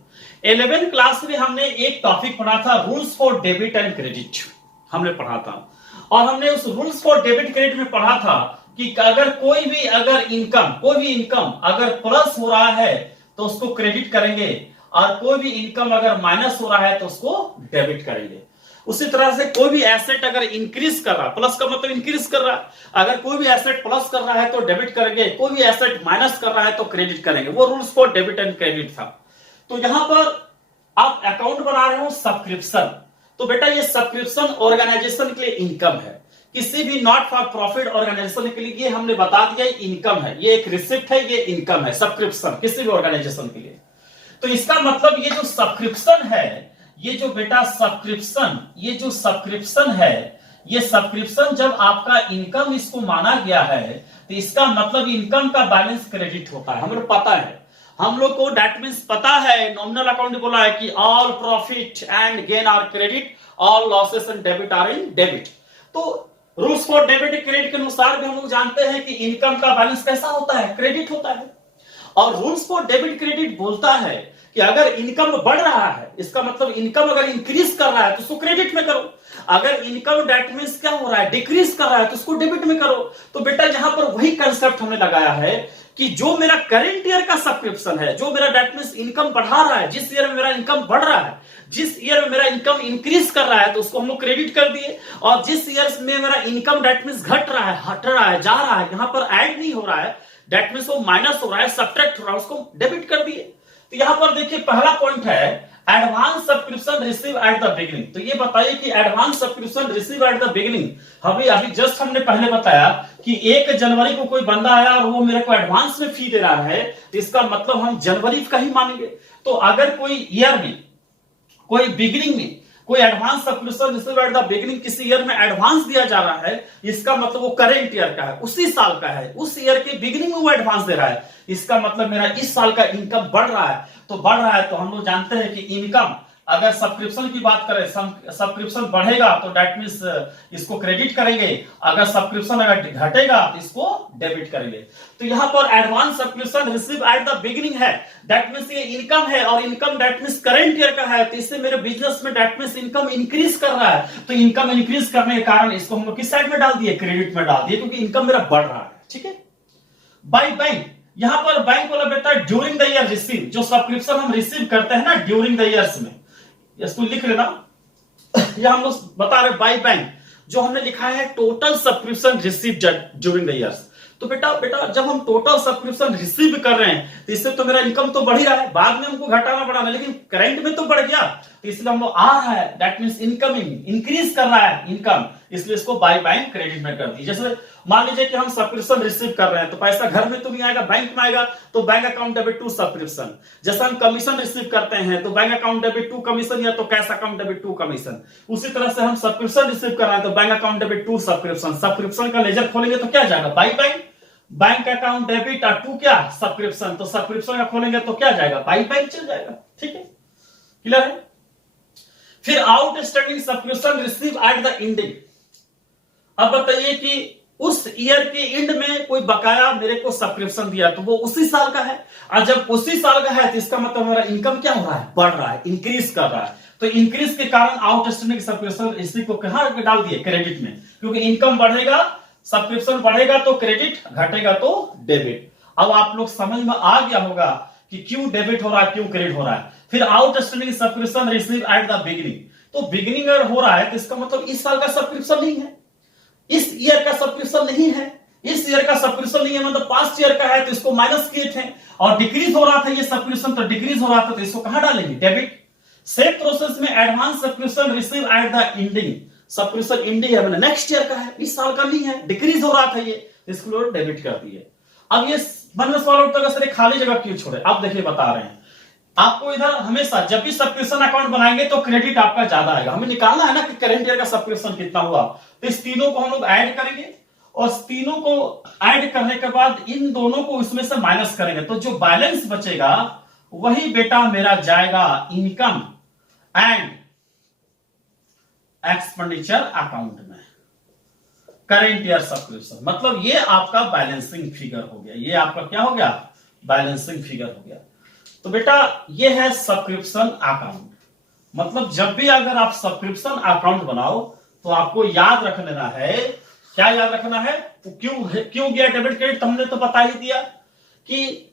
11th क्लास में हमने एक टॉपिक पढ़ा था, rules for debit and credit हमने पढ़ा था, और हमने उस रूल्स फॉर डेबिट क्रेडिट में पढ़ा था कि अगर कोई भी इनकम अगर प्लस हो रहा है तो उसको क्रेडिट करेंगे, और कोई भी इनकम अगर माइनस हो रहा है तो उसको डेबिट करेंगे। उसी तरह से कोई भी एसेट अगर इंक्रीज कर रहा है, प्लस का मतलब इंक्रीज कर रहा है, अगर कोई भी एसेट प्लस कर रहा है तो डेबिट करेंगे, कोई भी एसेट माइनस कर रहा है तो क्रेडिट करेंगे। वो rules for debit and credit था। तो यहां पर आप अकाउंट बना रहे हो सब्सक्रिप्शन, तो बेटा ये सब्सक्रिप्शन ऑर्गेनाइजेशन के लिए इनकम है। किसी भी नॉट फॉर प्रॉफिट ऑर्गेनाइजेशन के लिए ये हमने बता दिया इनकम है, ये एक रिसिप्ट है, ये इनकम है सब्सक्रिप्शन किसी भी ऑर्गेनाइजेशन के लिए। तो इसका मतलब ये जो सब्सक्रिप्शन है, ये जो बेटा सब्सक्रिप्शन, ये जो सब्सक्रिप्शन है, ये सब्सक्रिप्शन जब आपका इनकम इसको माना गया है तो इसका मतलब इनकम का बैलेंस क्रेडिट होता है। हमें पता है, हम लोग को दैट मींस पता है, नॉमिनल अकाउंट में बोला है कि all profit and gain are credit, all losses and debit are in debit. तो रूल्स फॉर डेबिट क्रेडिट के अनुसार भी हम लोग जानते हैं कि इनकम का बैलेंस कैसा होता है, क्रेडिट होता है। और रूल्स फॉर डेबिट क्रेडिट बोलता है कि अगर इनकम बढ़ रहा है, इसका मतलब इनकम अगर इंक्रीज कर रहा है तो उसको क्रेडिट में करो, अगर इनकम दैट मींस क्या हो रहा है, डिक्रीज कर रहा है तो उसको डेबिट में करो। तो बेटा यहां पर वही कंसेप्ट हमने लगाया है कि जो मेरा करंट ईयर का सब्सक्रिप्शन है, जो मेरा दैट मींस इनकम बढ़ा रहा है, जिस ईयर में मेरा इनकम बढ़ रहा है, जिस ईयर में मेरा इनकम इंक्रीज कर रहा है, तो उसको हम लोग क्रेडिट कर दिए। और जिस ईयर में मेरा इनकम दैट मींस घट रहा है, हट रहा है, जा रहा है, यहां पर ऐड नहीं हो रहा है, दैट मींस वो माइनस हो रहा है, सब्ट्रैक्ट हो रहा है, उसको डेबिट कर दिए। तो यहां पर देखिए पहला पॉइंट है advance subscription receive at the beginning. तो ये बताइए कि advance subscription receive at the beginning, अभी जस्ट हमने पहले बताया कि 1 जनवरी को कोई बंदा आया और वो मेरे को एडवांस में फी दे रहा है, तो इसका मतलब हम जनवरी का ही मानेंगे। तो अगर कोई ईयर में, कोई बिगिनिंग में कोई advance subscription receive at the beginning किसी ईयर में एडवांस दिया जा रहा है, इसका मतलब वो करेंट ईयर का है, उसी साल का है, उस ईयर के बिगिनिंग में वो एडवांस दे रहा है, इसका मतलब मेरा इस साल का इनकम बढ़ रहा है। तो बढ़ रहा है तो हम लोग जानते हैं कि इनकम, अगर सब्सक्रिप्शन की बात करें, सब्सक्रिप्शन बढ़ेगा तो दैट मींस इसको क्रेडिट करेंगे, अगर सब्सक्रिप्शन अगर घटेगा तो इसको डेबिट करेंगे। तो यहां पर advance subscription receive at the beginning है, दैट मींस ये इनकम है, और income that means current year का है, तो इससे मेरे बिजनेस में दैट मींस इनकम इंक्रीज कर रहा है। तो इनकम इंक्रीज करने के कारण इसको हम लोग किस साइड में डाल दिए, क्रेडिट में डाल दिए, क्योंकि इनकम मेरा बढ़ रहा है। ठीक है, बाय बैंक, यहां पर बैंक वाला बेटा ड्यूरिंग द ईयर रिसीव, जो सब्सक्रिप्शन हम रिसीव करते हैं ना ड्यूरिंग द ईयर्स में, इसको लिख लेना। यह हम लोग बता रहे बाय बैंक, जो हमने लिखा है total subscription receive during the years. तो बेटा जब हम टोटल सब्सक्रिप्शन रिसीव कर रहे हैं तो इससे तो मेरा इनकम तो बढ़ ही रहा है, बाद में हमको घटाना बढ़ाना, लेकिन करंट में तो बढ़ गया, तो इसलिए हम लोग आ रहा है, दैट मींस इनकमिंग, इंक्रीज कर रहा है इनकम, इसलिए इसको बाय बैंक क्रेडिट में कर दी। जैसे मान लीजिए कि हम सब्सक्रिप्शन रिसीव कर रहे हैं, तो पैसा घर में तो नहीं आएगा, बैंक में आएगा, तो bank account debit to subscription. जैसे हम कमीशन रिसीव करते हैं तो bank account debit to commission, या तो cash account debit to commission. उसी तरह से हम सब्सक्रिप्शन रिसीव कर रहे हैं तो bank account debit to subscription. Subscription का लेजर खोलेंगे तो क्या जाएगा, by bank, bank account debit और टू क्या, सब्सक्रिप्शन। तो सब्सक्रिप्शन का खोलेंगे तो क्या जाएगा, बाय बैंक चल जाएगा। ठीक है, क्लियर है। फिर outstanding subscription receive at the ending. अब बताइए कि उस ईयर के एंड में कोई बकाया मेरे को सब्सक्रिप्शन दिया, तो वो उसी साल का है, और जब उसी साल का है तो इसका मतलब मेरा इनकम क्या हो रहा है, बढ़ रहा है, इंक्रीज कर रहा है। तो इंक्रीज के कारण आउटस्टैंडिंग सब्सक्रिप्शन इसी को कहां डाल दिए, क्रेडिट में, क्योंकि इनकम बढ़ेगा, सब्सक्रिप्शन बढ़ेगा तो क्रेडिट, घटेगा तो डेबिट। अब आप लोग समझ में आ गया होगा कि क्यों डेबिट हो रहा है, क्यों क्रेडिट हो रहा है। फिर outstanding subscription receive at the beginning, तो बिगिनिंग अगर हो रहा है तो इसका मतलब इस साल का सब्सक्रिप्शन नहीं है, इस ईयर का सब्सक्रिप्शन नहीं है, इस ईयर का सब्सक्रिप्शन नहीं है, मतलब पास्ट ईयर का है, तो इसको माइनस किए थे, और डिक्रीज हो रहा था ये सब्सक्रिप्शन, तो डिक्रीज हो रहा था, तो इसको कहां डालेंगे, डेबिट। सेम प्रोसेस में advance subscription receive at the ending, subscription ending है, मतलब नेक्स्ट ईयर का है, इस साल का नहीं है, डिक्रीज हो रहा था ये, इसको डेबिट कर दिए। अब ये मन में सवाल उठता है, सर खाली जगह क्यों छोड़े। अब देखिए बता रहे हैं आपको, इधर हमेशा जब भी सब्सक्रिप्शन अकाउंट बनाएंगे तो क्रेडिट आपका ज्यादा आएगा, हमें निकालना है ना कि करंट ईयर का सब्सक्रिप्शन कितना हुआ, तो इस तीनों को हम लोग ऐड करेंगे, और तीनों को ऐड करने के बाद इन दोनों को इसमें से माइनस करेंगे, तो जो बैलेंस बचेगा वही बेटा मेरा जाएगा इनकम एंड एक्सपेंडिचर अकाउंट में, करंट ईयर सब्सक्रिप्शन। मतलब ये आपका बैलेंसिंग फिगर हो गया, ये आपका क्या हो गया, बैलेंसिंग फिगर हो गया। तो बेटा ये है सब्सक्रिप्शन अकाउंट। मतलब जब भी अगर आप सब्सक्रिप्शन अकाउंट बनाओ तो आपको याद रख लेना है, क्या याद रखना है, क्यों गया डेबिट क्रेडिट, हमने तो बता ही दिया कि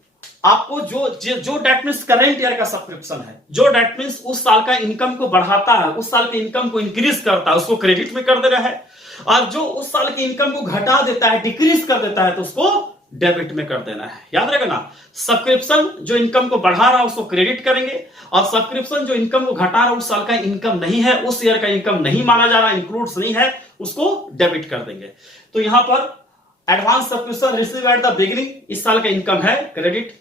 आपको जो डेट मींस करंट ईयर का सब्सक्रिप्शन है, जो डेट मींस उस साल का इनकम को बढ़ाता है, उस साल के इनकम को इंक्रीज करता है, उसको क्रेडिट में कर देना है, और जो उस साल की इनकम को घटा देता है, डिक्रीज कर देता है, तो उसको डेबिट में कर देना है। याद रखना, सब्सक्रिप्शन जो इनकम को बढ़ा रहा है उसको क्रेडिट करेंगे, और सब्सक्रिप्शन जो इनकम को घटा रहा है, उस साल का इनकम नहीं है, उस ईयर का इनकम नहीं माना जा रहा, इंक्लूड्स नहीं है, उसको डेबिट कर देंगे। तो यहां पर advance subscription receive at the beginning, इस साल का इनकम है, क्रेडिट।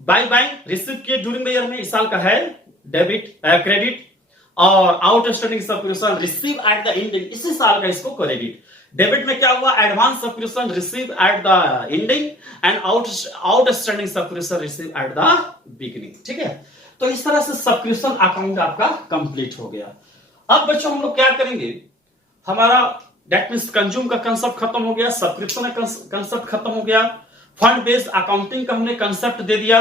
बाय बैंक रिसीव किए ड्यूरिंग द ईयर में, इस साल का है, डेबिट क्रेडिट। और outstanding subscription receive at the ending, इसी साल का, इसको क्रेडिट। डेबिट में क्या हुआ, advance subscription receive at the ending and outstanding subscription receive at the beginning. ठीक है, तो इस तरह से सब्सक्रिप्शन अकाउंट आपका कंप्लीट हो गया। अब बच्चों हम लोग क्या करेंगे, हमारा दैट मींस कंज्यूम का कंसेप्ट खत्म हो गया, सब्सक्रिप्शन का कंसेप्ट खत्म हो गया, फंड बेस्ड अकाउंटिंग का हमने कंसेप्ट दे दिया।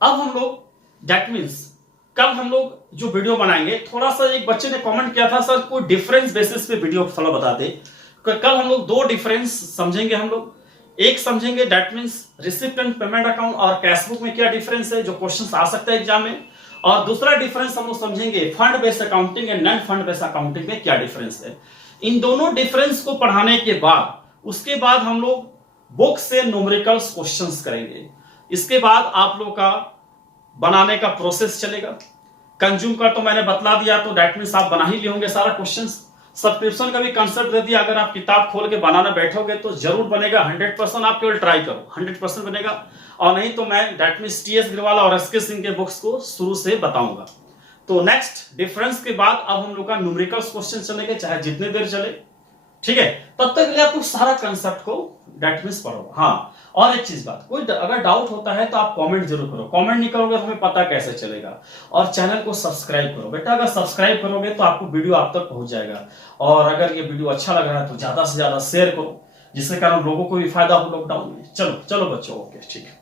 अब हम लोग दैट मींस कल हम लोग जो वीडियो बनाएंगे, थोड़ा सा एक बच्चे ने कमेंट किया था सर कोई डिफरेंस बेसिस पे वीडियो थोड़ा बता दे। कल हम लोग दो डिफरेंस समझेंगे हम लोग। एक समझेंगे that means receipt and payment account और कैशबुक में क्या डिफरेंस है, जो क्वेश्चन आ सकता है एग्जाम में। और दूसरा डिफरेंस हम लोग समझेंगे fund based accounting and non fund based accounting में क्या डिफरेंस है। इन दोनों डिफरेंस को पढ़ाने के बाद उसके बाद हम लोग बुक से न्यूमेरिकल्स क्वेश्चंस करेंगे। इसके बाद आप लोग का बनाने का प्रोसेस चलेगा। कंज्यूम का तो मैंने बतला दिया, तो दैट मीन्स आप बना ही लेंगे सारा क्वेश्चंस। सब्सक्रिप्शन का भी कंसेप्ट दे दिया, अगर आप किताब खोल के बनाना बैठोगे तो जरूर बनेगा 100%। आप केवल ट्राई करो, 100% बनेगा। और नहीं तो मैं दैट मीन्स टीएस गिरवाल और एसके सिंह के बुक्स को शुरू से बताऊंगा। तो नेक्स्ट डिफरेंस के बाद अब हम लोग का न्यूमेरिकल्स क्वेश्चन चलेंगे, चाहे जितने देर चले, ठीक है। तब तक के लिए आपको सारा कंसेप्ट को दैट मीन्स पढ़ो। हाँ, और एक चीज बात, कोई अगर डाउट होता है तो आप कमेंट जरूर करो। कमेंट नहीं करोगे तो हमें पता कैसे चलेगा। और चैनल को सब्सक्राइब करो बेटा, अगर सब्सक्राइब करोगे तो आपको वीडियो आप तक पहुंच जाएगा। और अगर ये वीडियो अच्छा लग रहा है तो ज्यादा से ज्यादा शेयर करो, जिसके कारण लोगों को भी फायदा हो लॉकडाउन में। चलो चलो बच्चों, ओके ठीक है।